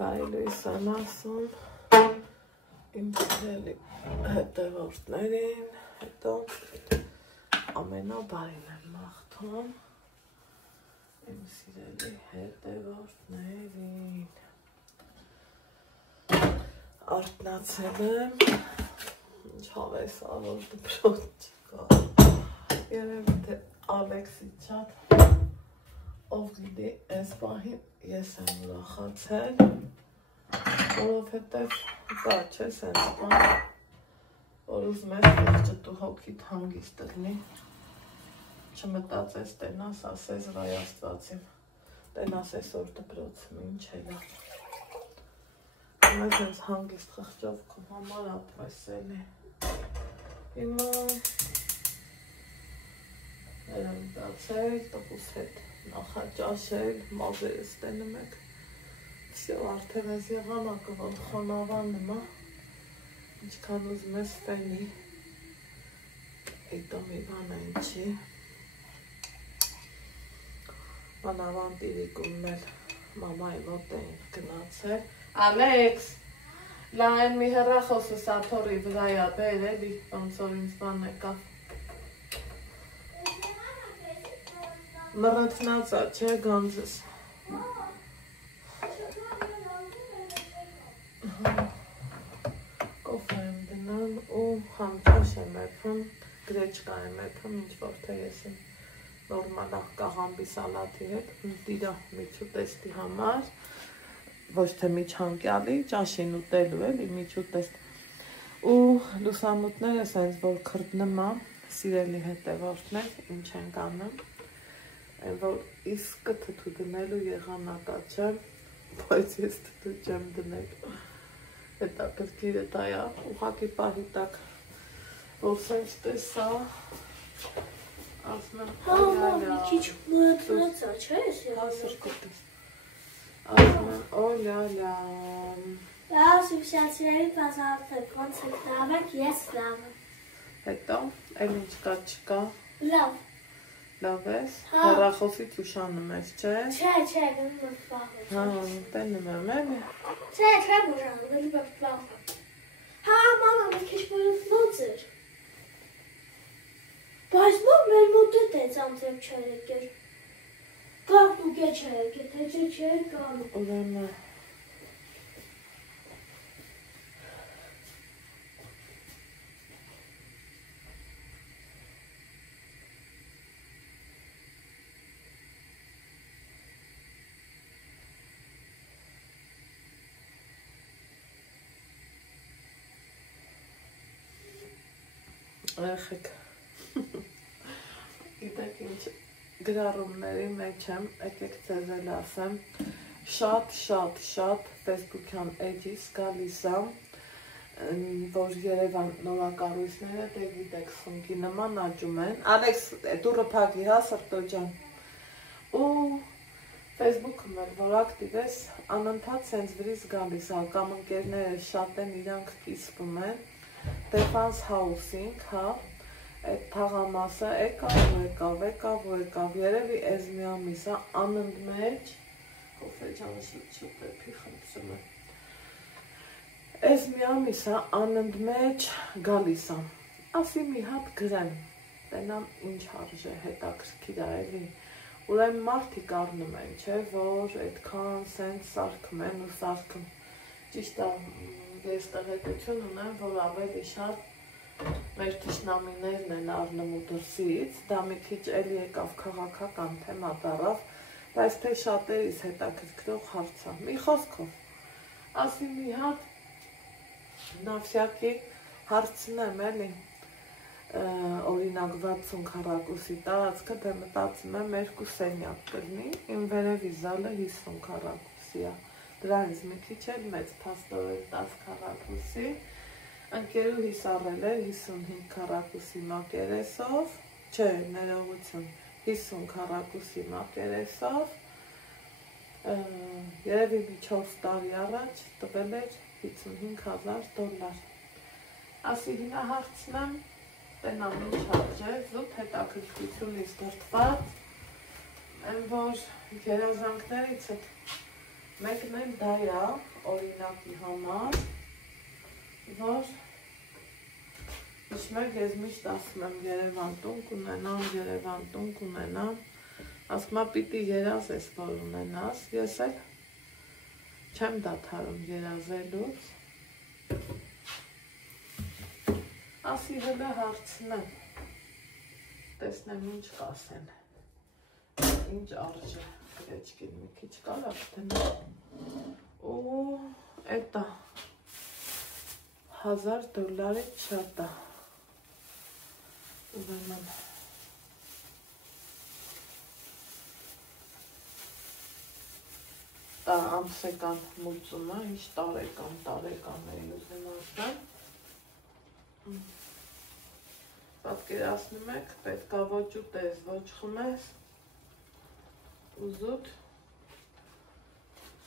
Բայլույս եմ ասում իմ սիրելի հետևորդներին, հետո ամենաբայն եմ մաղթում իմ սիրելի հետևորդներին, արթնացել եմ, ինչ հավես ավոլ դպրոց չկա, երևի թե Ալեքսի չատ, ով գիտի այս պահին ես եմ ուրախացել, որովհետև դա չէ սենց բան, որ ուզում ես խղճտու հոգիդ հանգիստ ըլնի, չմտածես տենաս ասես վայ Աստվածիմ, տենաս այսօր դպրոցում ինչ էլա, ես հենց հանգիստ խղճով քո համար ապրեսել է, հիմա եմ մտածել, տղուս հետ նախաճաշել, մազերս տենում եք, վսյո արդեն ես եղանակը, որ խոնավանում է, ինչքան ուզում ես ֆենի, հետո մի բան այն չի, մանավան տիրիկումն էլ մամայի մոտ էին գնացել, Ալեքս, լայն մի հեռախոսը սաթորի վրայա բեր էլի, ոնց որ ինձ բան եկավ, մռնթնացա, չէ գանձս, կոֆե եմ դնում ու համճաշ եմ եփում, գրեչկա եմ եփում, ինչ որ թե ես եմ նորմալ կաղամբի սալատի հետ, դիրա միջուտեստի համար, ոչ թե միջանկյալի, ճաշին ուտելու էլի միջուտեստ, ու լուսամուտները սենց որ քրդնում եմ, սիրելի հետևորդներ, ինչ ենք անում, որ իսկը թթու դնելու եղանակա չէ, բայց ես թթու չեմ դնել, հետաքրքիրը դա է, ուղղակի պահի տակ, որ սենց տեսա, ասում եմ, մի քիչ մռնթնացա, չէ՞ ես հասր կտես, ասում եմ, օլյալյա, լավ, սուսյացիների պազարդեք, ոնց եք լավ եք, ես լավ եմ, հետո, էլ ինչ կա չկա, լավ, լավ ես, հեռախոսից ուշանում ես, չէ, չէ, գնում եմ պաղում, հա, տենում եմ էլի, չէ, չեմ ուժանում, գնում եմ պաղում, հա, մամա, մի քիչ մռնթնոց էր, բայց մոտ մեր մոտ է տենց անձրև չեր եկեր, կաղ ու կե չեր եկեր, թե չէր կանում, ուրեմն, Եղեք, գիտեք ինչ գրառումների մեջ եմ, եկեք ձեզ էլ ասեմ, շատ Facebook-յան էջից գալիս եմ, որ Երևան նորակառույցները, դե գիտեք խնկի նման աճում են, Ալեքս, դուրը փակի, հա սրտոջան, ու Facebook-ում էլ, որ ակտիվ ես, անընդհատ սենց վրից գալիս, կամ ընկերները շատ են, իրանք կիսվում են, Defense Housing, հա, այդ թաղամասը եկավ, երևի էզ մի ամիս, հա, անընդմեջ, կոֆե ջանը շուտ էպի խնդրում եմ, էզ մի ամիս, հա, անընդմեջ գալիս եմ, ասի մի հատ գրեմ, տենամ ինչ արժե հետաքրքիր է էլի, ուրեմն մարդիկ առնում են, չէ, որ այդքան սենց սարքում են ու սարքում, ճիշտ է, ես տեղեկություն ունեմ, որ ավելի շատ մեր թշնամիներն են առնում ու դրսից, դա մի քիչ էլի եկավ քաղաքական թեմա դառավ, բայց թե շատերիս հետաքրքրող հարց է, մի խոսքով, ասի մի հատ նավսյակի հարցնեմ էլի, օրինակ 60 քառակուսի տարածքը, դե մտածում եմ 2 սենյակ կլինի, իմ վերևի զալը 50 քառակուսի է, դրանից մի քիչ էլ մեծ փաստորեն 10 քառակուսի, ընկերուհիս առել էր 55 քառակուսի մակերեսով, չէ, ներողություն, 50 քառակուսի մակերեսով, երևի մի 4 տարի առաջ տվել էր $55,000, ասի հիմա հարցնեմ, տենամ ինչ հարժե, զուտ հետաքրքրությունից դրդված, են որ երազանքներից հետ Մեկն էլ դա է, օրինակի համար, որ Իշմեք ես միշտ ասում եմ Երևան տուն կունենամ, ասում եմ պիտի երազ ես որ ունենաս, ես էլ չեմ դադարում երազելուց, ասի հլը հարցնեմ, տեսնեմ ինչ կասեն, ինչ արժե, գրեչքին մի քիչ կարավ տնեմ, ու էտա $1000 շատ է, ուրեմն դա ամսեկան մուծումը, ինչ տարեկանների ուզեմ ասեմ, պատկերացնում եք, պետքա ոչ ուտես, ոչ խմես, ուզուտ,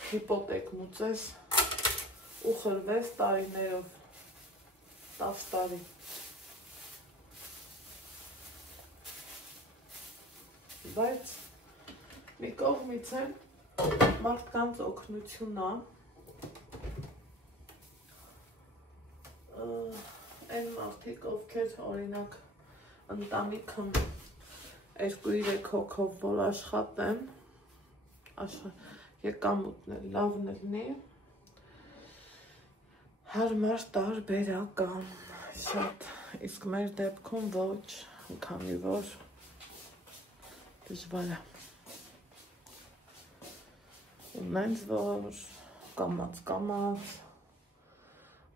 հիպոթեք մուծես ու խրվես տարիներով, 10 տարի։ Բայց մի կողմից էլ մարդկանց օգնություն է, այն մարդիկ, ովքեր օրինակ ընտանիքն 2-3 հոգով որ աշխատեն, եկամուտն էլ լավն լինի, հարմար տարբերական շատ, իսկ մեր դեպքում ոչ, քանի որ դժվար է։ Ունենց որ կամաց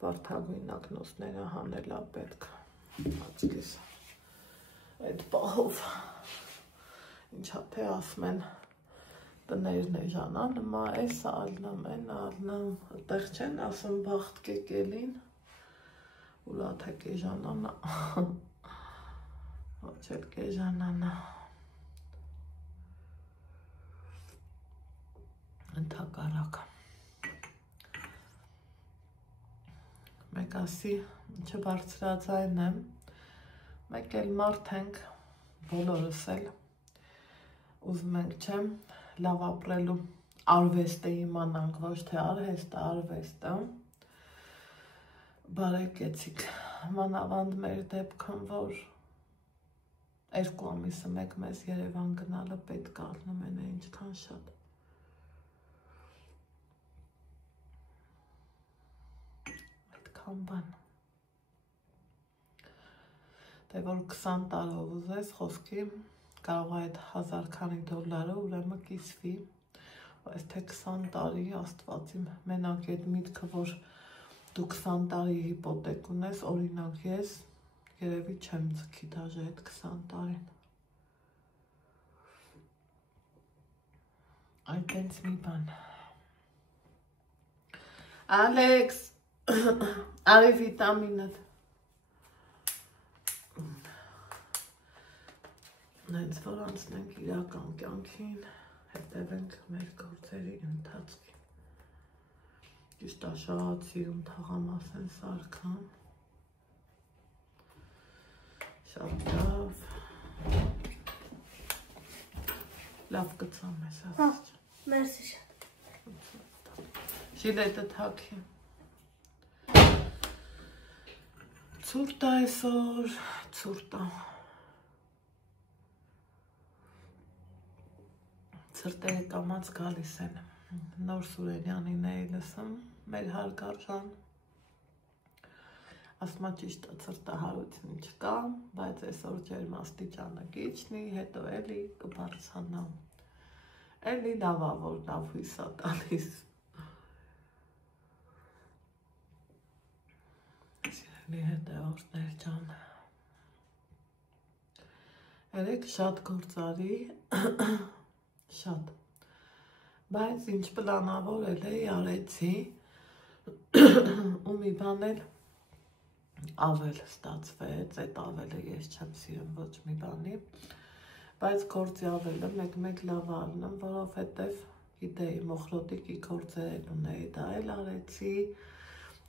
վարդագույն ակնոցները հանելա պետք աչքիս այդ պահով ինչա թե ասում են տներն է ժանա նմա էս ալնամ, են ալնամ այդտեղ չեն ասում բախտ կեկելին ուլա թե կեժանանա ոչ էլ կեժանանա ընդհակառակ մեկ ասի չբարձրաձայն եմ մեկ էլ մարդ ենք բոլորս էլ ուզում ենք չեմ լավ ապրելու արվեստը իմանանք ոչ թե արհեստը արվեստը բարեկեցիկ մանավանդ մեր դեպքում որ 2 ամիսը մեկ մեզ Երևան գնալը պետք է առնեմ ինչքան շատ բան դե որ 20 տարով ուզես խոսքի կարող է այդ 1000 քանի դոլարը ուրեմն կիսվի այս թե 20 տարի աստվածի մենակ այդ միտքը որ դու 20 տարի հիպոթեք ունես օրինակ ես երևի չեմ ձգի դաժե այդ 20 տարին այդ այնց մի բան Ալեքս Արի վիտամինդ նենց որ անցնենք իրական կյանքին հետևենք մեր գործերի ընթացքին ճիշտ շատ սիրում թաղամաս են սարքան շատ լավ կծամ ես ասաչ մերսի շատ ժիլետը թաքի Ցուրտ է այսօր, ցուրտ է Ցրտերը կամաց գալիս են Նոր Սուրենյանին էի լսում, մեր հարգարժան ասма ճիշտ ցրտահարություն չկա, բայց այսօր ջերմաստիճանը կիջնի, հետո էլի կբարձրանա Էլի լավ է, որ լավ հույս է տալիս Սիրելի հետևորդներ ջան Երեք շատ գործարի Շատ Բայց ինչ պլանավորել էի արեցի ու մի բան էլ ավել ստացվեց, այդ ավելը ես չեմ սիրում ոչ մի բանի բայց գործի ավելը մեկ լավ առնեմ, որովհետև գիտեի մոխրոտիկի գործեր ունեի, դա էլ արեցի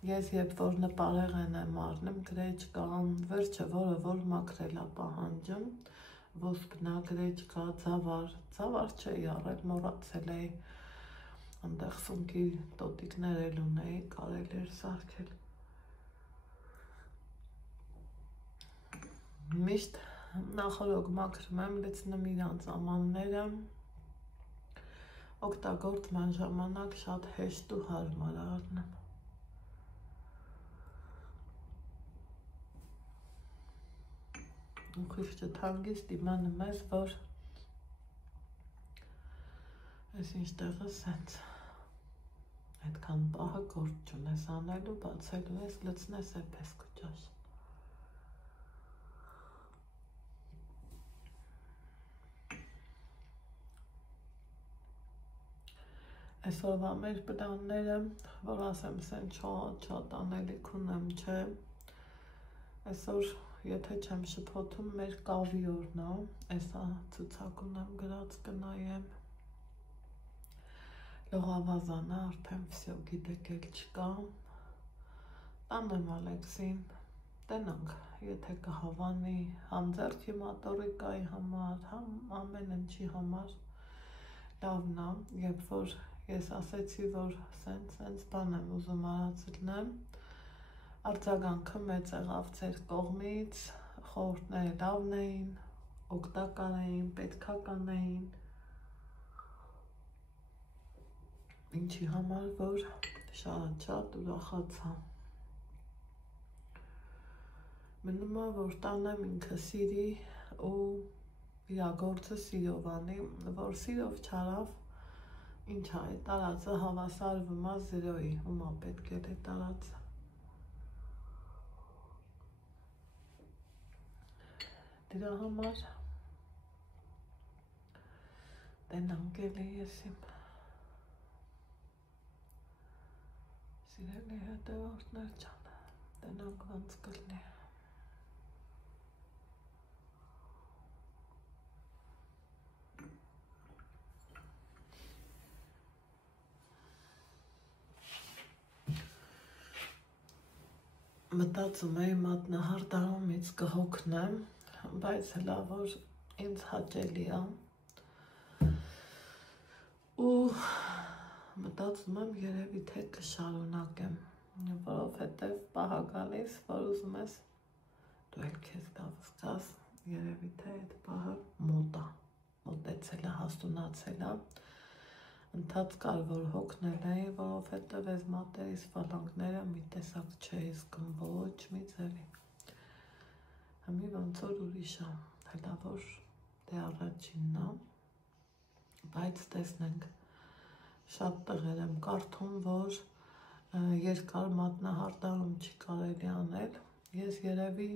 Ես երբ որ նպարեղեն եմ առնում գրեչկան, վերջը որը որ մաքրել է պահանջում, ոսպնա, գրեչկա, ծավար չէի առել, մոռացել էի, Այնտեղ սունկի տոտիկներ էլ ունեի, կարելի էր սարքել։ Միշտ նախորոք մաքրում եմ, լցնում իրանց ամանները, օգտագործման ժամանակ շատ հեշտ ու հարմար առնում։ Ու խիղճը թանգիստ իմանում ես, որ ես ինչ տեղը սենց այդքան պահը գործ չունես անելու, բացելու ես, լցնես էպես կճաշ։ Այսօրվա մեր պլանները, որ ասեմ սեն շատ անելիք ունեմ, չէ, այսօր եթե չեմ շփոթում մեր կավի օրն է, այսա ցուցակ ունեմ գրած կնայեմ, լողավազանը արդեն վсё գիտեք էլ չկա, տանեմ Ալեքսին, տենանք, եթե կհավանի համ ձեռքի մոտորիկայի համար, համ ամեն ինչի համար, լավն է, երբ որ ես ասեցի, որ սենց բան եմ ուզում արածելնեմ, արձագանքը մեծ եղավ ձեր կողմից, խորհուրդները լավն էին, օգտակար էին, պետքական էին, ինչի համար, որ շատ ուրախացա։ Մնում է, որ տանեմ ինքը սիրի ու իր գործը սիրով անի, որ սիրով չարավ, ինչ է, տարածը հավասարվում է 0-ի, ումա պետք է տարածը։ Դրա համար տենանք էլի ես իմ սիրելի հետևորդներ ջան, տենանք ոնց կլինի։ Մտածում էի մատնահարդարումից կհոգնեմ, բայց հլա որ ինձ հաճելի է ու մտածում եմ երևի թե կշարունակեմ, որովհետև պահ է գալիս, որ ուզում ես դու էլ քեզ լավ զգաս, երևի թե այդ պահը մոտ է, մոտեցել է, հասունացել է, ընթաց կար, որ հոգնել էի, որովհետև այս մատերիս վալանգները մի տեսակ չէի զգում, ոչ մի ձևի, հիմի ոնց որ ուրիշ է, հլա որ դե առաջինն է, բայց տեսնենք, շատ տեղեր եմ կարդում, որ երկար մատնահարդարում չի կարելի անել, ես երևի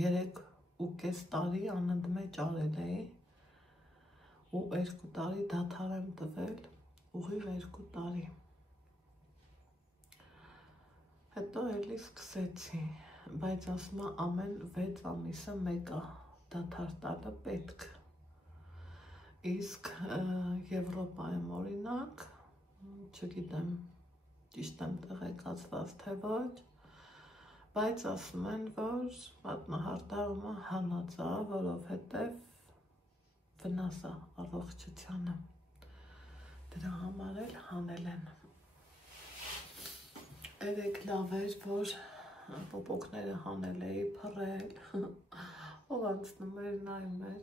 3.5 տարի անընդմեջ արել էի ու 2 տարի դադար եմ տվել, ուղիղ 2 տարի, հետո էլի սկսեցի, բայց ասում է ամեն 6 ամիսը մեկ է դադար տալը պետք, իսկ Եվրոպայում օրինակ, չգիտեմ, ճիշտ եմ տեղեկացված թե ոչ, բայց ասում են, որ մատնահարդարումը հանած է, որովհետև վնաս է առողջությանը, դրա համար էլ հանել են։ Երեք լավ էր, որ պոպոկները հանել էի, փռել, ով անցնում էր, նայում էր,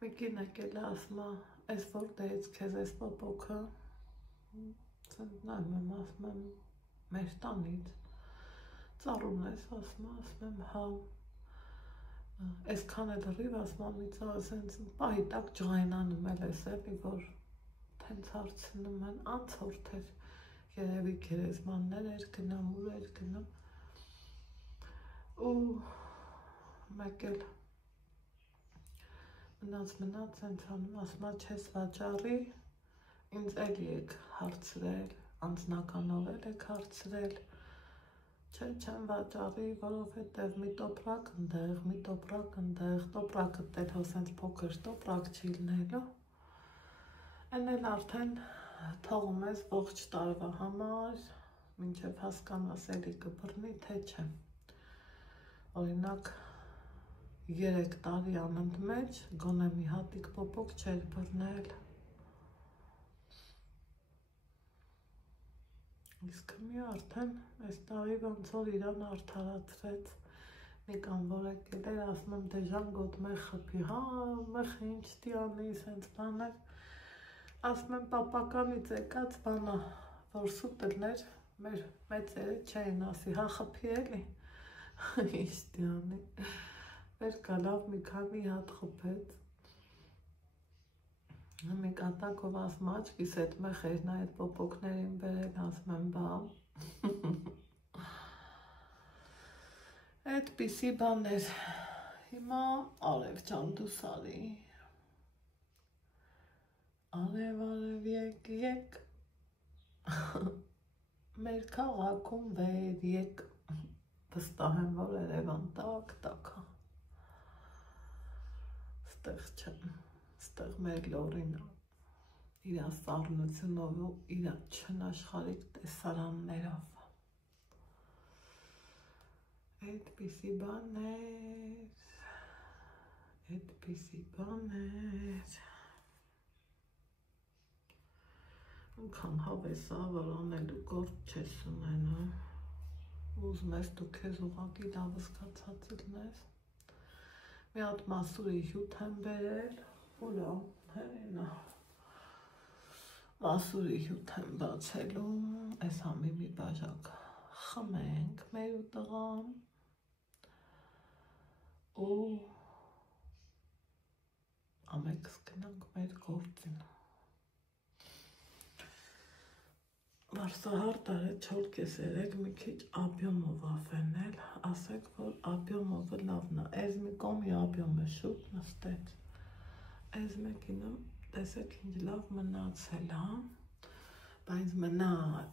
մի կինակ էլ ասում է, այս որ դեից քեզ այս պոպոկը, նայում եմ, ասում եմ, մեր տանից, ծառուն ես, ասում եմ, հա, այսքան էլ ռիվ, ասում եմ, մի ծառը սենց պահի տակ ջղայնանում էլ ես էլի, որ թենց հարցնում են, անցորդ էր, երևի գերեզմաններ էր գնում, ուր էր գնում, ու մեկ էլ մնաց սենց անում, ասում է չես վաճառի, ինձ էլի եք հարցրել, անձնականով էլ եք հարցրել, չէ չեմ վաճառի, որովհետև մի տոպրակ ընդեղ, տոպրակը դեր հո սենց փոքր տոպրակ չի լինելու, են էլ արդեն թողում ես ողջ տարվա համար, մինչև հասկանաս էլի կբռնի, թե չէ, օրինակ 3 տարի անընդմեջ գոնե մի հատիկ պոպոկ չէր բռնել, Իսկ մի արդեն այս տարի ոնց որ իրան արդարացրեց մի կան որ եկել էր ասում եմ դե ժանգոտ մեղ խփի, հա մեղ ինչ տիանի սենց բաներ ասում եմ պապականից եկած բանա որ սուտելներ մեր մեծերը չէին ասի հա խփի էլի ինչ տիանի վեր կալավ մի քանի հատ խփեց մի կատակով ասում աչքիս հետ մեխերն այդ պոպոկներին բերել ասում եմ բա այդպիսի բաներ հիմա արև ջան դու սարի արև եկ մեր քաղաքում վեր եկ վստահ եմ որ Երևան տակ ստեղ չեմ ստեղ մեր լորինը իր սառնությունով ու իր չնաշխարհիկ տեսարաններով այդպիսի բաներ Անկան հավեսա որ անելու գործ չես ունենում ուզում ես դու քեզ ուղղակի լավ զգացած լինես մի հատ մասուրի հյութ եմ բերել ուրա հենա մասուրի հյութ եմ բացելու այս համի մի բաժակ խմենք մեր ու տղան ու ամենքս գնանք մեր գործին Վարսահար տարե չոր կեսերեք մի քիչ աբյոմով افենել, ասեք, որ աբյոմովը լավն է, այս մի կոմի աբյոմը շուտ նստեց, այս մեկինը տեսեք ինչ լավ մնացել է, բայց մնա,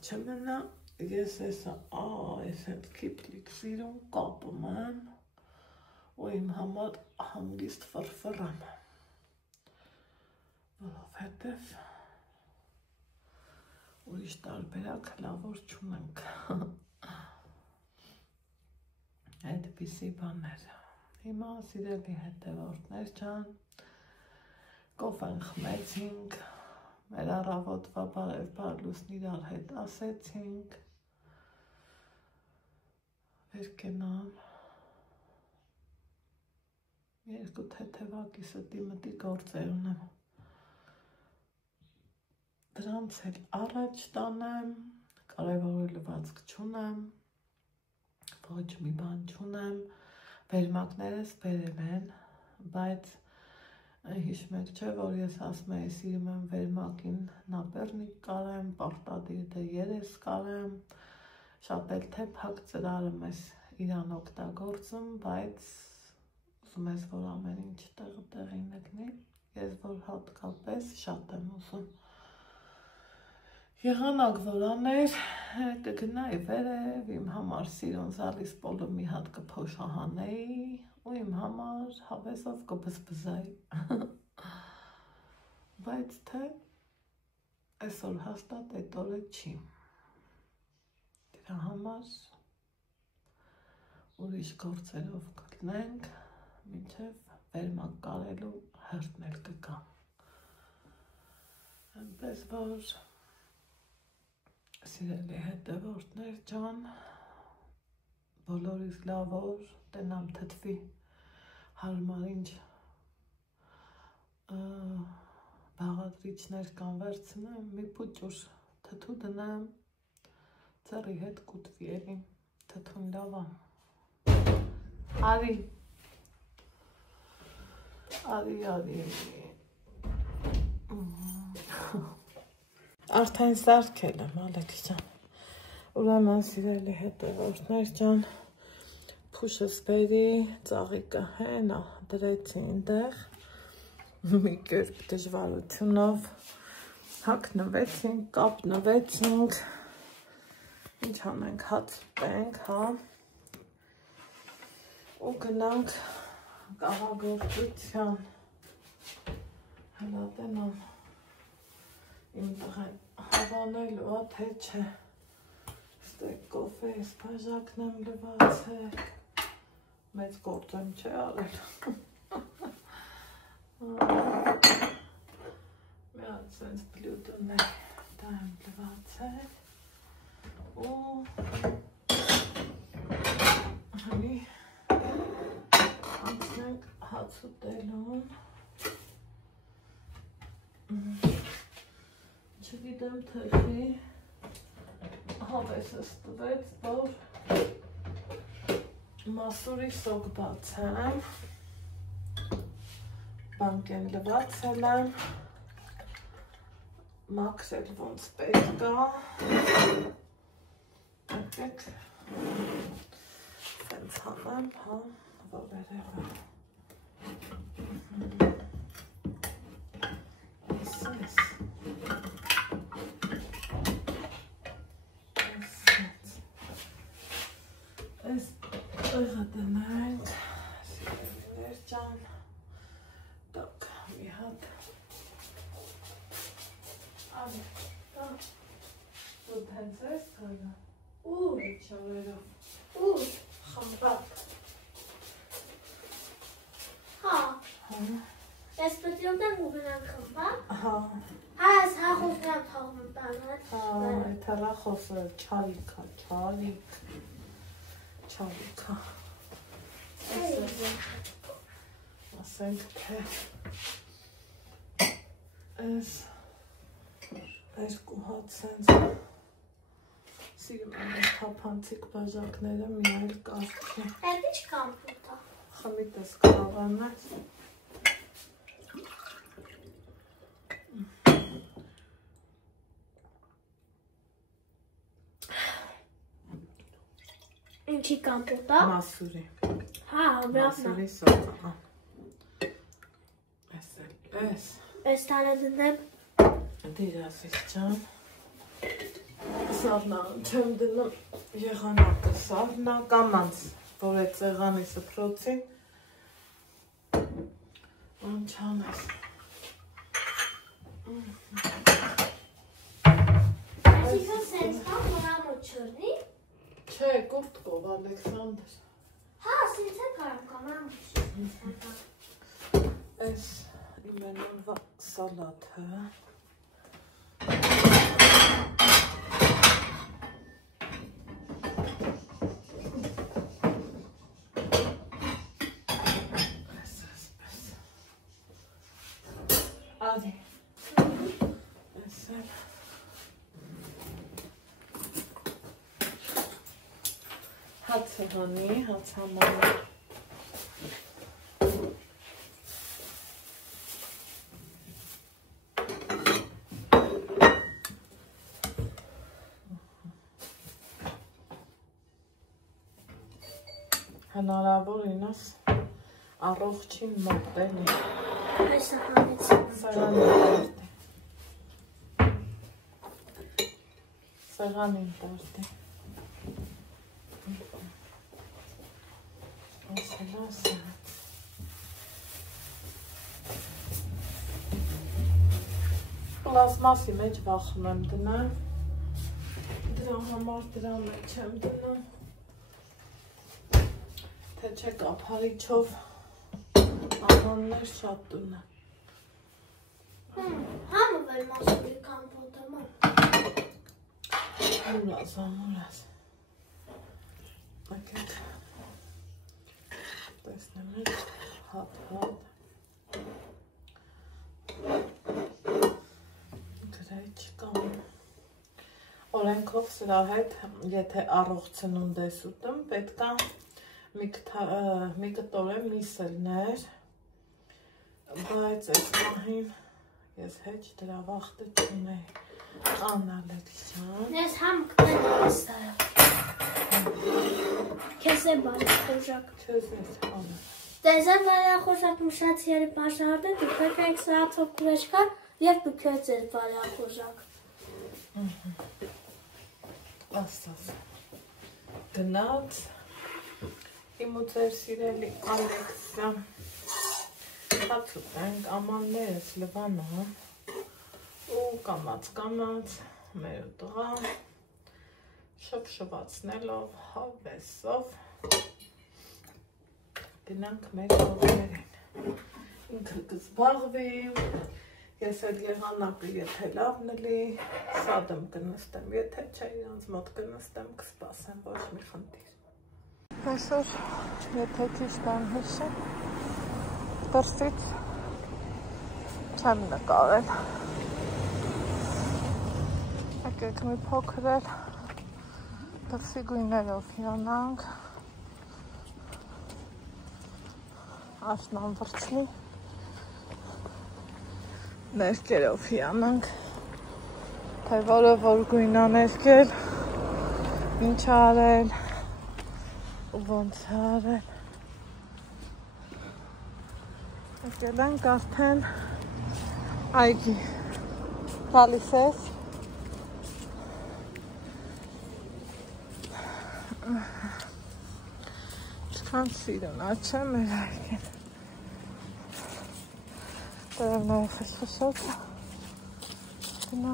չմնա, ես ես այդ կիպլիկ սիրուն կապում եմ, ու իմ համար հանգիստ ֆրֆրամ, որովհետև ուրիշ տարբերակ լավոր չունենք այդպիսի բաներ հիմա սիրելի հետևորդներ ջան կոֆեն խմեցինք մեր առավոտվա բարև լուսն իրար հետ ասեցինք վեր կենամ երկու թեթևակի ստի մտի գործեր ունեմ Դրանց էլ առաջ տանեմ, կարևոր լվացք չունեմ, ոչ մի բան չունեմ, վերմակներս բերել են, բայց հիշում եք չէ, որ ես ասում էի սիրում եմ վերմակին նապերնիկ կարեմ, պարտադիր դե երես կարեմ, շատ էլ թե փակ ծրարը մեզ իրան օգտագործում, բայց ուզում ես, որ ամեն ինչ տեղին եկնի, ես որ հատկապես շատ եմ ուզում Եղանակ որ աներ, կգնայի վերև, իմ համար սիրուն զալիս պոլը մի հատ կփոշահանեի ու իմ համար հավեսով կբզբզայի բայց թե այսօր հաստատ այդ օրը չի դրա համար ուրիշ գործերով կգնենք մինչև վերմակ կարելու հերթն էլ կգա այնպես որ Սիրելի հետևորդներ ջան, բոլորիս լավ օր, տենամ թթվի հարմար ինչ բաղադրիչներ կան վերցնեմ, մի պուճուր թթու դնեմ, ծերի հետ կուտվի էլի, թթուն լավ է։ Արի։ Արդեն սարքել եմ, Ալեքս ջան, ուրեմն սիրելի հետևորդներ ջան, փուշս բերի, ծաղիկը հենա, դրեցի ինտեղ, մի կերպ դժվարությունով, հագնվեցինք, կապնվեցինք, ինչ անենք, հաց պենք, հա, ու գնանք կաղագործության, հլատենամ, իմ տղեն հավանելու թե չէ, ստեկ կոֆե ես բաժակն եմ լվացել, մեծ գործ եմ չէ արել, մի հատ սենց բլյուդն է, դա եմ լվացել, Հանի անցնենք հաց ուտելուն։ Չգիտեմ թեխի հավեսս տվեց, որ մասուրի սոկ բացեմ, բանկեն լվացել եմ, մաքրել ոնց պետք է, եկեք սենց հանեմ, հա, որ վերևը։ Այս տեղը տնենք, սիրելիներ ջան, տակ մի հատ, դու հենց ես կայնա, ուր չավերով, ուր, խմբակ, հա, ես պետրոպեն ուվենան խմբակ, հա, այս հախոսնան թողնում տանած, հա, այդ հեռախոսը չալիքա, չալիքա, ասենք թե երկու հատ սենց սիրում եմ այս թափանցիկ բաժակները մի այլ կարգի։ Այդ ինչ կամպուտ է։ Խմիտ ես կարող անես։ Ինչի կամպուտ է։ Մասուրի։ Հա, բրավնա։ Մասուրի սոկա։ Ես։ Ես տանը դնեմ։ Դիրասիս ջան։ Սառնան չեմ դնում եղանակը սառնա կամանց, որ է ծեղանի սպրոցին։ Ինչ անես։ Այսինքն սենց կա, որ ամոտ չրնի։ Չէ, կուրտկով, Ալեքսանդր։ Հա, սենց է կարամ կամ ամոտ չրնի։ Այս իմ սալաթը։ Ադի, այսել, հացը հանի, հաց համանի, հնարավոր ինաս առողջին մոտելի։ Այս սահանից։ Սեղանին տարտի։ Ասելասը։ Պլասմասի մեջ վախում եմ դնեմ։ Դրա համար դրա մեջ եմ դնում։ Թե չէ կափարիչով աղաններ շատ տուն է։ Համով էլ մասուրի կամպոտը ման։ Մուրաս, ամուրաս։ Ակեք տեսնեմ էտ հատ գրայ չկամ օրենքով սրա հետ եթե առողջ սնունդ ես ուտում պետք է մի կտորեն միսելներ բայց այս մահին ես հեչ դրա վախտը չունեի անալերգիան Ես համ կտեն ես տարավ Քեզ է բարախոժակ Չեզ ես հանը Ձեզ է բարախոժակ մշացիարի պաշարդ է դուք եք սրացով կուրեչկա և բքյոց էր բարախոժակ Աստված գնաց իմ ու ձեր սիրելի Ալեքսա հաց ուտենք ամաններս լվանա ու կամաց մեր ուտղա շփշփացնելով հավեսով գնանք մեր օրերին ինքը կզբաղվի Ես էլ եղանակը եթե լավն էլի, սադեմ կնստեմ, եթե չէ իրանց մոտ կնստեմ, կսպասեմ, ոչ մի խնդիր։ Այսօր, եթե ճիշտ եմ հիշում, դրսից չեմ նկարել։ Եկեք մի փոքր էլ դրսի գույներով հիանանք, աշնան վրցնի, ներկերով հիանանք, թե որը որ գույնա ներկել, ինչ արել, ու ոնց արել։ Եկել ենք արդեն այգի, գալիս ես։ Չքան սիրուն, աչեմ էր այգեն։ Դրև նաև խշխշոցը, գնա։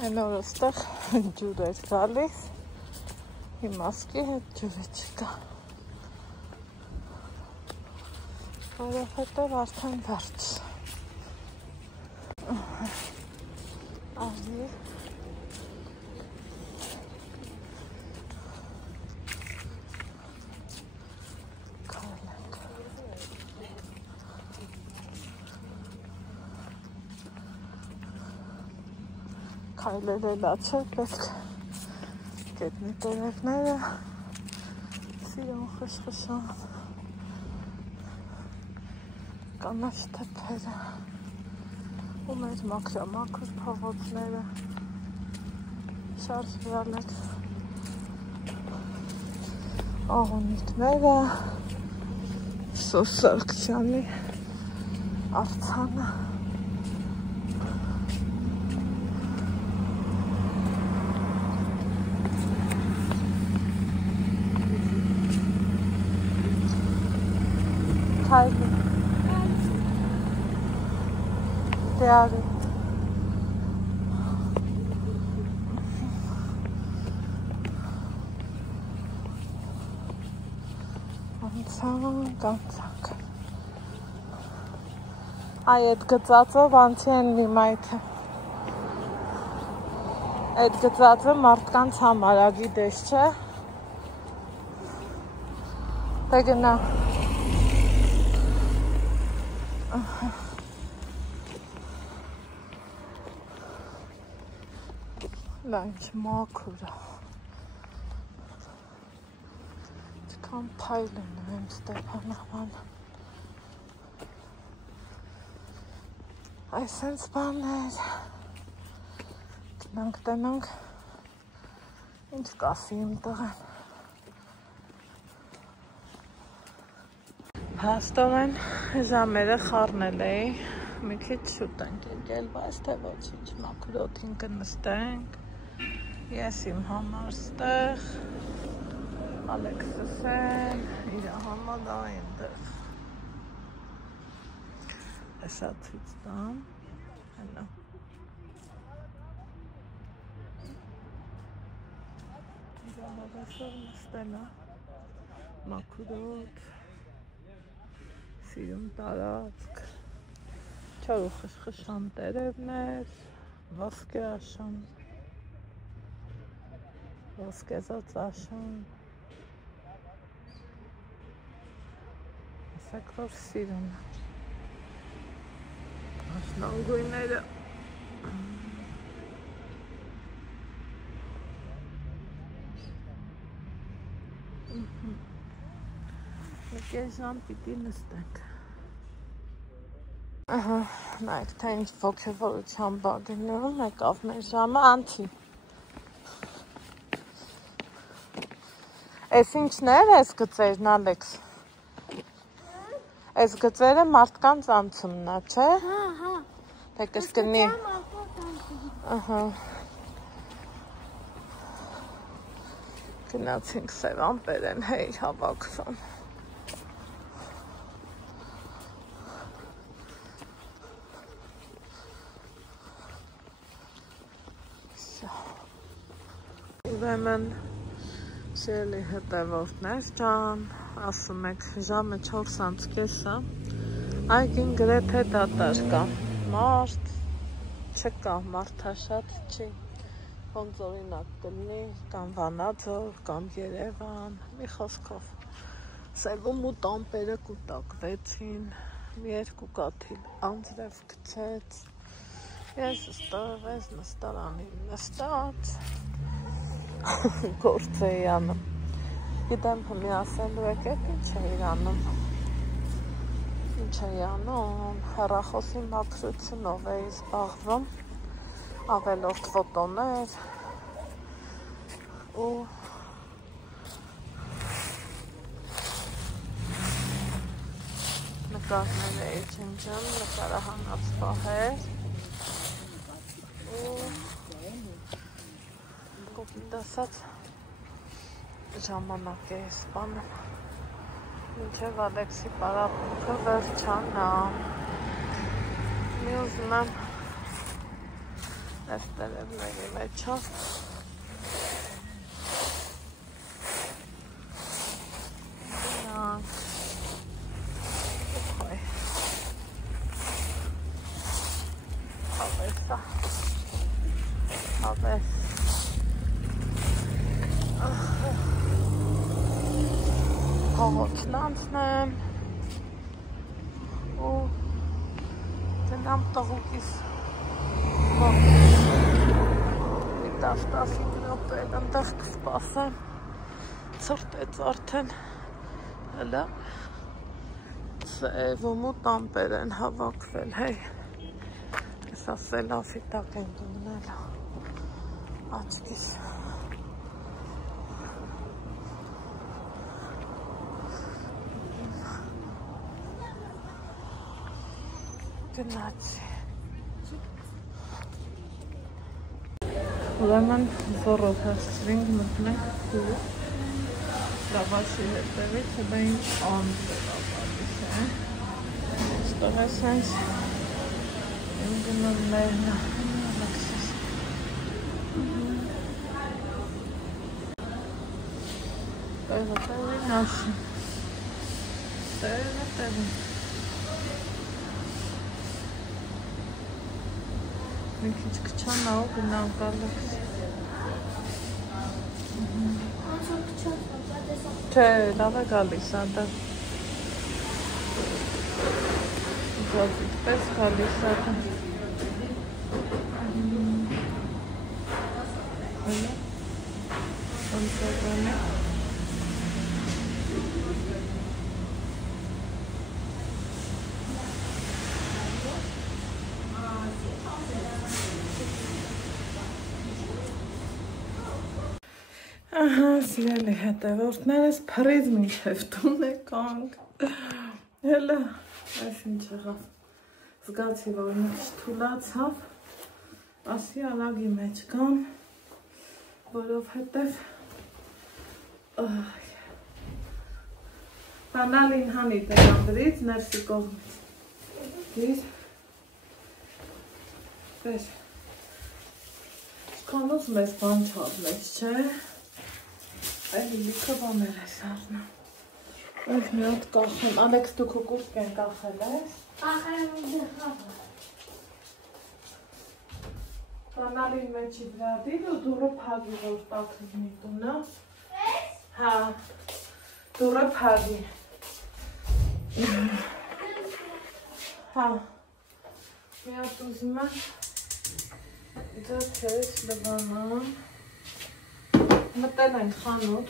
Այն օրը ստեղ ջուր էր գալիս, հիմա սկի հետ ջուրը չկա, որովհետև արդեն վերջ։ Արի քայլել է լաչել, պետք գետնի տերևները սիրուն խշխշան, կանաչ թփերը ու մեր մաքրամաքուր փողոցները շարժվալ են աղոնիտները, Սոսարքցյանի արձանը Haydi. Değerli. Կանցանք։ Այ այդ գծածը ոնց են նիմայթը։ Այդ գծածը մարդկանց համար է, գիտես, չէ։ Դե գնա։ Լանչ մաքուր է։ Չքան փայլն եմ Ստեփանավան։ Այսենց բաներ։ Գնանք տնանք, ինչ կասի իմ տղան։ Հաստովեն ժամերը խառնել էի, մի քիչ շուտ ենք եկել, բայց թե ոչինչ, մաքուր օդին կնստենք, ես իմ համար ստեղ, Ալեքսս են, իր համար դա այնտեղ, էսա ցույց տամ, հենա, իր համար ասով նստել է, մաքուր օդ, սիրուն տարածք, չոր ու խշխշան տերևներ, ոսկե աշուն, ոսկեզոծ աշուն, ասեք որ սիրուն, աշնան գույները, Եկել ժամ պիտի նստենք։ Ահա, նայք, թե ինչ ոգևորության բագնում եկավ մեր ժամը, անցի։ Էս ինչներ ես գծերն, Ալեքս։ Էս գծերը մարդկանց անցումն է, չէ։ Հա։ Թե կսկնի։ Ահա։ Գնացինք Սևան են, հեյ, հավաքվում։ Ուրեմն, շելի հետևորդներ ջան, ասում եք, ժամը 4:30 այգին գրեթե դատարկ կա, մարդ չկա, մարդաշատ չի, ոնց օրինակ կլինի կամ Վանաձոր կամ Երևան, մի խոսքով Սևում ու տամպերը կուտակվեցին, մի երկու կաթիլ անձրև գցեց, ես ստորվեց նստարանին նստած գործ էի անում, գիտեմ հմի ասելու եկեք ինչ էի անում, հեռախոսի մաքրությունով էի զբաղվում, ավելորդ ֆոտոներ ու նկարներ էի ջնջում, նկարահանած պահեր ու կոպիտ ասած ժամանակ էի սպանում մինչև Ալեքսի պարապմունքը վերջանա, մի ուզում եմ այս տերևների մեջով հավես փողոցն անցնեմ ու գնամ տղուկիս մի 10-15 րոպե այնտեղ կսպասեմ, ցրտեց արդեն հələ Սևում ու տամպեր են հավաքվել, հեյ Սա սելավի տակ են դունել աչքիս գնացի ուրեմն զորով հասցրինք մտնենք խուր լավասի հետևից հբային անձեր ապատիս է ստեղ է սենց Եմ գնում մերնա Ալեքսիս տեղը նասի տեղը մի քիչ կչանա ու գնանք Ալեքս Չէ, լավ է գալիս ադա Զոզիտ պես գալիս ադա Անցագանը Ահա, սիրելի հետևորդներս, փռից մինչև տուն եկանք, հելը, այս ինչ եղավ, զգացի, որ մի քիչ թուլացավ, ասի արագի մեջ կան, որովհետև բանալին հանի տեղամբրից, ներսի կողմից, գիր, պես, չկանոց մեզ բան չարնեց, չէ, Այլ լիքը բաներ ես արնա Այդ մի հատ կախեմ Ալեքս դու քո կուրտկեն կախել ես Կախել ու դխավը Բանալին մեջի վրա դիր ու դուրը փագի որ տակրիվնի տունը Ես? Հա Դուրը փագի Հա Մի հատ ուզում եմ Դա քեզ լվանամ Մտել ենք խանութ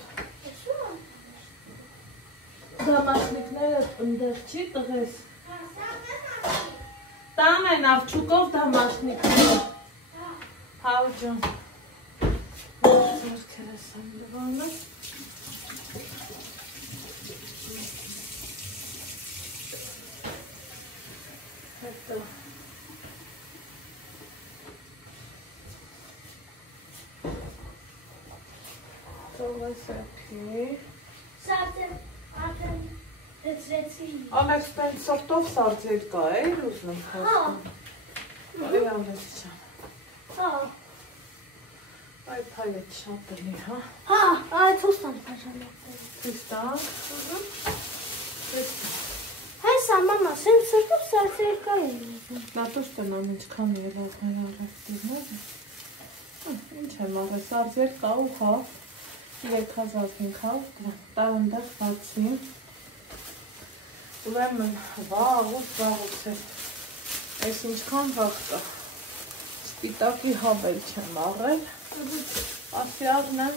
Դամաշնիկները ընդեղ չի տղես Տամ են ավչուկով դամաշնիկները Հաուջան Ձերքերես եմ լվանը Հետո Թողեսակի Սարդեն արդեն հեցրեցի Ալեքս տեն սորտով սարձեր կա էր ուզնում խոսքում Էի Ալեքս չան Հա Այդ հայը շատ էլի, հա։ Հա, այդ ոստան պաշամակտել։ Իստակ։ Հեսա, մամա, սեմ սրտով սարսեր կային եզին։ Լատուշ տնան ինչքան երազներ առաստիրներ։ Ինչ եմ առը, սարսեր կա ու հավ, 3500 տարնդեղ բացին։ Ուրեմն վաղուց է, այս ինչքան վաղ կա, սպիտակի հավել չեմ առել, ասի առնեմ,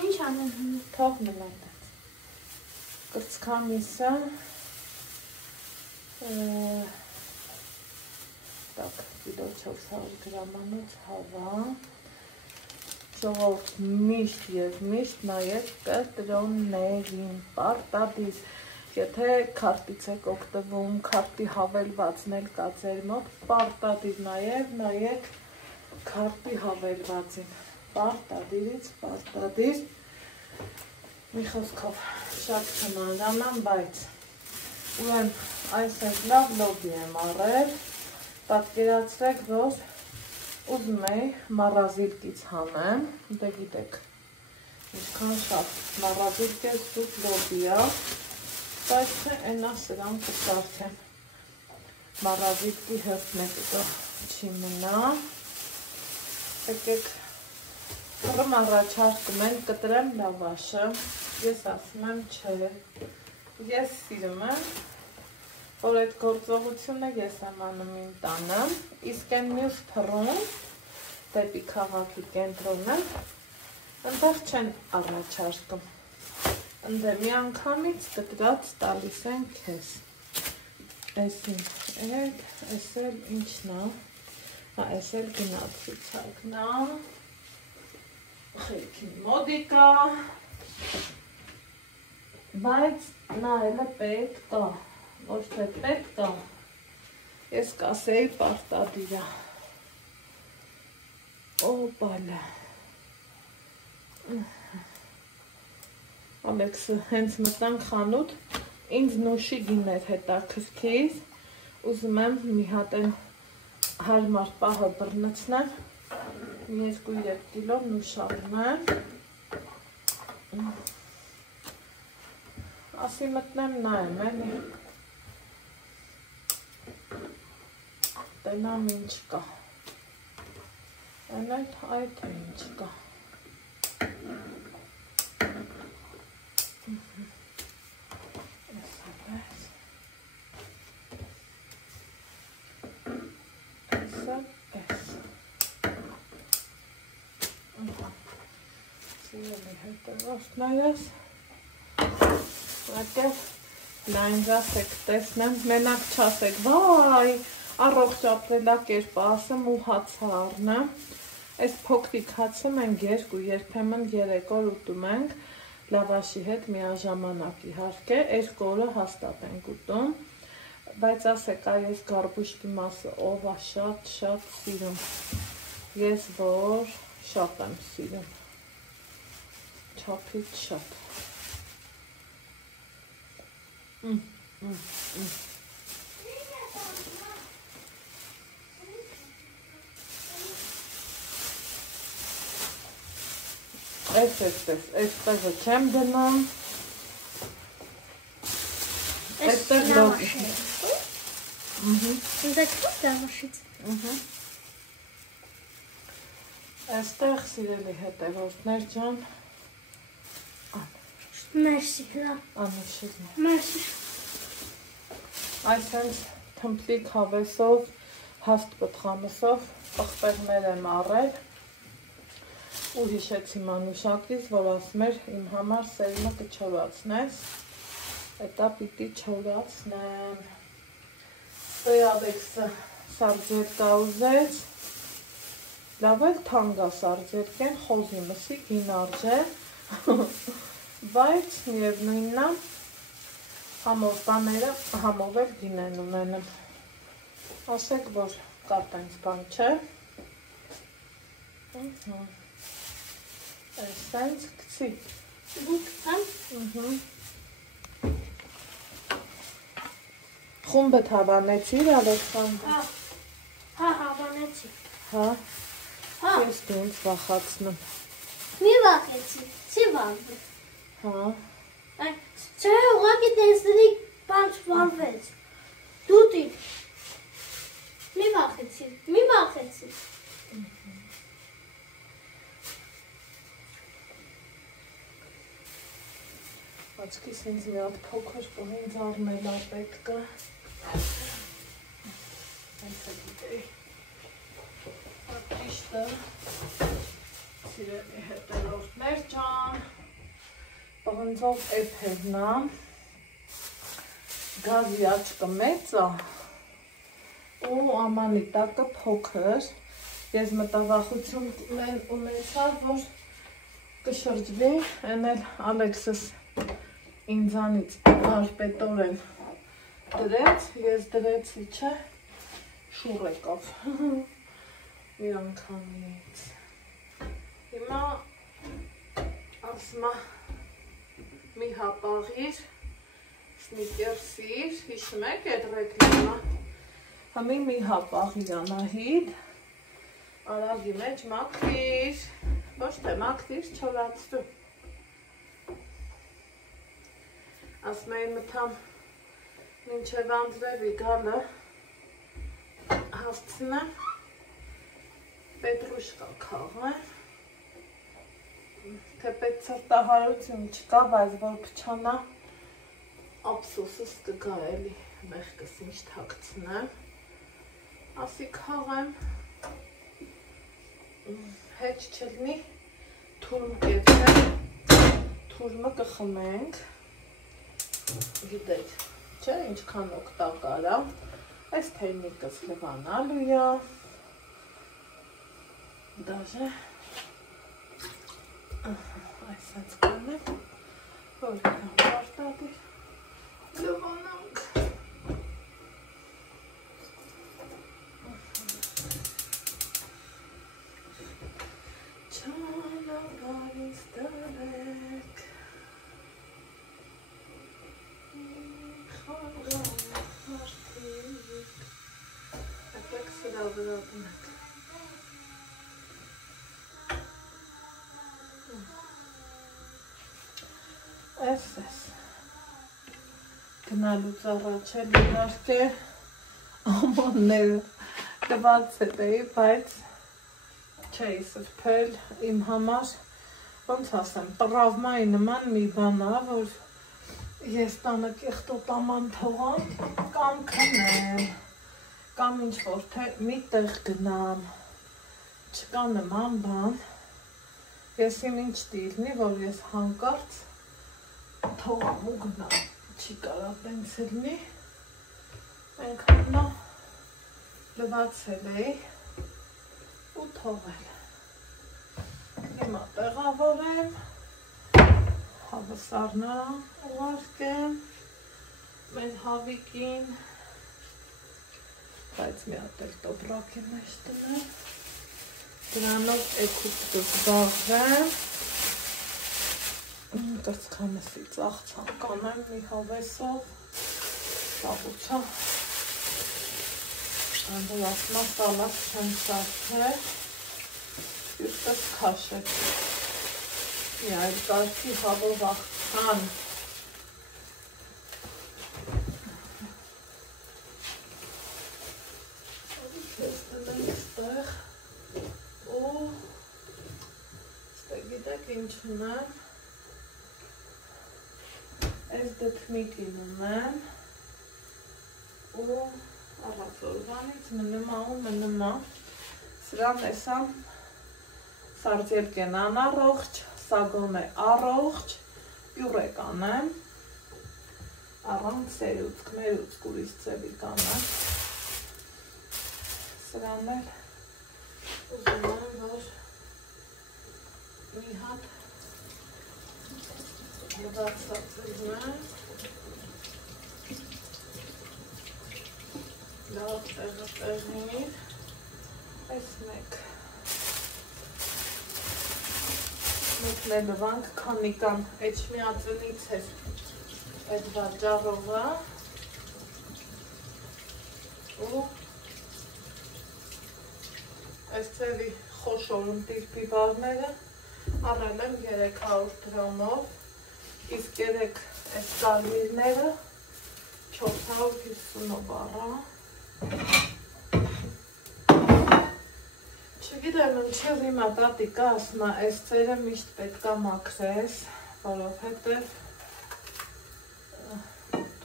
Ինչ անեմ։ թող նմատեց, կրծքամիսը, так, կիլո 400 գրամանոց հավա, ժողովուրդ միշտ և միշտ նաև կտրոններին, պարտադիր, եթե քարտից եք օգտվում, քարտի հավելվածն էլ կա ձեր մոտ, պարտադիր նաև նայեք քարտի հավելվածին, պարտադիրից պարտադիր, մի խոսքով շատ չմանրանամ, բայց ուրեմն այս այդ լավ լոբի եմ առել, պատկերացրեք, որ ուզում էի մառազիլկից հանեմ, դե գիտեք, ինչքան շատ մառազիլկ է սուտ լոբի է, բայց թե ենա սրան կսարդեմ, մառազիլկի հրտնեք ուտը չի մնա, եկեք կրմ առաջարկում են կտրեմ լավաշը, ես ասում եմ չէ, ես սիրում եմ, որ այդ գործողությունը ես եմ անում իմ տանը, իսկ են մյուս փռուն, դեպի քաղաքի կենտրոնը, ընդեղ չեն առաջարկում, ընդեղ մի անգամից կտրած տալիս են քեզ, այսին, այս էլ ինչն է, այս էլ գնացուցակն է, խելքի մոդիկա, բայց նա էլ պետք կա, ոչ թե պետք կա, ես կասեի պարտադիրա, օպալա, Ալեքսը հենց մտանք խանութ, ինձ նուշի գիներ հետաքրքիր, ուզում եմ մի հատ են հարմար պահը բռնցնեմ, 2-3 կիլո նուշարում եմ, ասի մտնեմ նայեմ, էլի, տենամ ինչ կա, այն այդ ինչ կա, նայես, այդև լայնրասեք տեսնեմ, մենակ չասեք, վայ, առողջ ապրելակերպ ասեմ ու հացը առնեմ, այս փոքրիկ հացը մենք 2, երբեմն 3 օր ուտում ենք, լավաշի հետ միաժամանակ իհարկե, 2 օրը հաստատ ենք ուտում, բայց ասեք, այս գարբուշտի մասը ով է շատ սիրում, ես որ շատ եմ սիրում, չափից շատ, Այստեղը չեմ դնում, այստեղ լոբի, այստեղ սիրելի հետևորդներ ջան, Մերսի, հլա, անուշիգն է, մերսի, այս հենց թմպլիկ հավեսով, հաստ պտղամսով պղպեղներ եմ առել, ու հիշեցի մանուշակից, որ ասում էր իմ համար սերմը կչորացնես, էտա պիտի չորացնեմ, ստոյ Ալեքսը սարձերկա ուզեց, լավ էլ թանգա սարձերկեն, խոզի մսի գին արժե, բայց միևնույնն է, համով բաները համով էլ գին են ունենում, ասեք, որ կարտենց բան չէ, Այստենց կցի, բուկտան, խումբդ հավանեցիր, Ալեքսանդր, հա, հավանեցի, հա, Ես դու ինձ վախացնում։ Մի վախեցի, չի վախվի։ Հա։ Չէ, ուղղակի տեսնի բան չվարվեց։ Դու տիր։ Մի վախեցի։ Աչքիս ինձ մի հատ փոքր ինձ առնելա պետք է։ Այս է գիտեի։ Ճիշտը։ Սիրելի հետևորդներ ջան։ Պղնձով էփերն է։ Գազի աչքը մեծ է։ Ու ամանի տակը փոքր։ Ես մտավախություն ունեցա, որ կշրջվի, այն էլ Ալեքսս ինձանից արպետորեն դրեց, ես դրեցի, չէ, շուռ եկավ մի անգամից։ Հիմա ասում է մի հապաղիր, սնիկերսիր, հիշում եք այդ ռեկլամը, համի մի հապաղիր Անահիտ, արագի մեջ մաքրիր, ոչ թե մաքրիր, չորացրու։ Ասում էին մտամ մինչև անձրևի գալը հասցնեմ, պետրուշկա քաղեմ, թեպետ սրտահարություն չկա, բայց որ փչանա, ափսոսս կգա էլի, մեղքս ինչ թաքցնեմ, ասի քաղեմ, հետ չլնի, թուրմ կետրեմ, թուրմը կխմենք, գիտեք, չէ, ինչքան օգտակար է, այս թեյնիկս լվանալու է, դաժե, այսած կանեմ, որ կամ պարտադիր, լվանանք, չանագարից դարեք, Ատեք սրա վրա բնակ Ես գնալուց առաջ էլ իհարկե ամանները տված էի, բայց չէի սրբել իմ համար, ոնց ասեմ, տրավմայի նման մի բան է, որ ես տանը կեղտոտ աման թողամ, կամ քնեմ, կամ ինչ-որ թե մի տեղ գնամ, չկա նման բան, ես իմ ինչ դիլնի, որ ես հանկարծ թողամ ու գնամ, չի կարա տենց լնի, այնքան նա լվացել էի ու թողել, հիմա տեղավորեմ, հավասարնարան ուղարկեմ, մեր հավիկին, բայց մի հատ էլ տոպրակ է մեջ տնեմ, դրանով էքուտ կզբաղվեմ, կրծքամսի ծաղցան կանեմ մի հավեսով, սաղուցա, որ ասմա սալատ չեմ սարդել, յուրտս կաշեք, մի այլ կարգի հավով աղթան, ես դնենք ստեղ, ու ստեղ գիտեք ինչ ունեմ, այս դթմիկին ունեմ, ու առած օրվանից մնում է, սրան էսամ սարձելկեն անառողջ, սագոն է առողջ, յուրե կանեմ, առանց սերուցք, մերուցք ուրիս ծևի կանեմ, սրան էլ ուզում եմ, որ մի հատ լվացածում եմ, լավ տեղի, այս մեկ լվանք, քանի կամ էջմիածնից էր այդ վաճառողը ու այս ծևի խոշորում տիրպիվարները առել եմ 300 դրամով, իսկ 3 այս կարմիրները 450-ով առա։ Չգիտեմ, ինչև հիմա տատիկը ասում է, այս ծերը միշտ պետքա մաքրես, որովհետև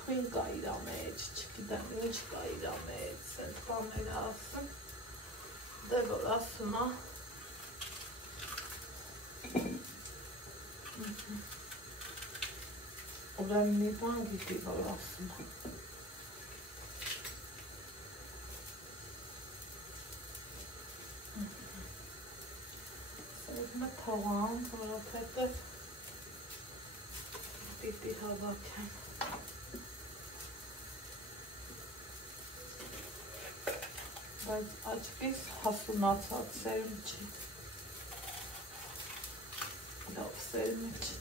թույն կա իրա մեջ, չգիտեմ, ինչ կա իրա մեջ, այդ բաները ասում, դե որ ասում է, ուրեմն մի բան գիտի, որ ասում է։ Սերմը թողամ, որովհետև պիտի հավաքեմ։ Բայց աչքիս հասունացած սերմ չի։ Լավ սերմը չէ։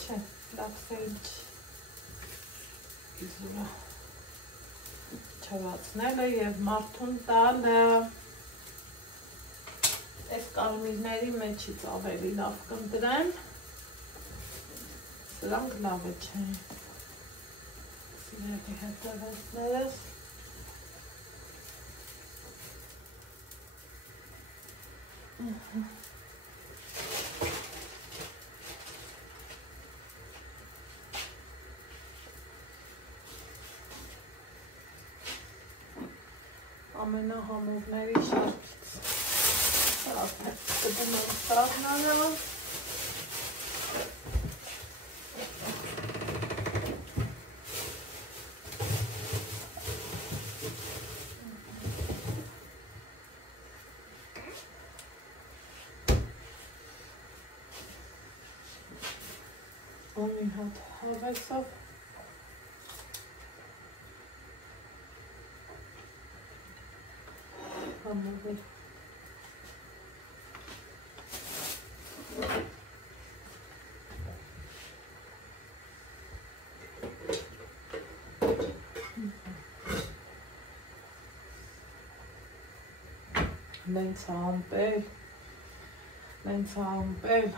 Չէ, լավ սերմ չի։ Իզուրա չվացնելը և մարդուն տալը։ Այս կարմիրների մեջից ավելի լավ կընտրեմ, սրանք լավը չեն, սիրելի հետևեցներս, ամենահամովների շարքից կդում եմ սրակները, մի հատ հավեսով համովի նենց ամպել,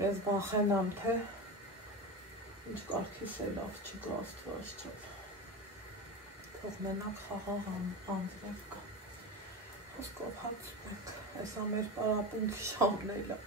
ես բախենամ, թե ինչ կարգիս է լավ չկա աստված չալ, թող մենակ խաղաղ անձրև կա, խոսքով հացում ենք, եսա մեր պարապինք շամնելը,